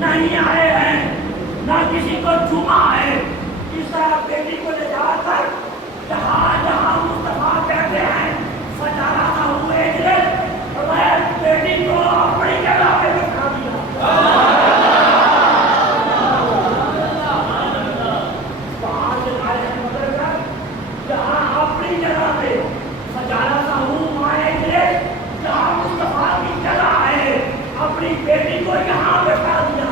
نہیں آئے ہیں، نہ کسی کو چوما ہے۔ اس طرح بیٹی کو لے جا کر جہاں جہاں مصطفیٰ کہتے ہیں سجانا نہ ہوئے ہجرت، اور بیٹی کو اپنی جگہ پہ بٹھا دیا۔ وہاں سے لائے ہیں مدرسہ جہاں اپنی جگہ پہ سجانا نہ ہوں مائیں ہجرت، جہاں مصطفیٰ کی جگہ ہے اپنی بیٹی کو یہاں بٹھا دیا۔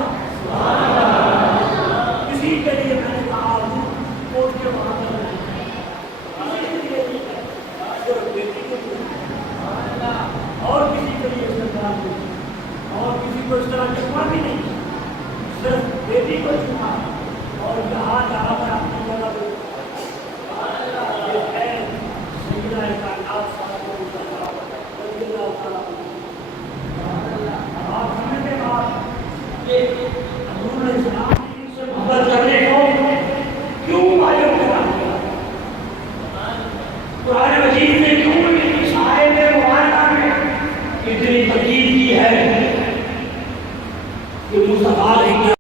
اسی کے لیے میں نے کہا ہوں کوٹ کے وہاں پر اسی کے لیے صرف بیٹی کو اور کسی کے لیے سرکار کو اور کسی کو اس طرح چکا بھی نہیں، صرف بیٹی کو چکا اور یہاں جہاں پر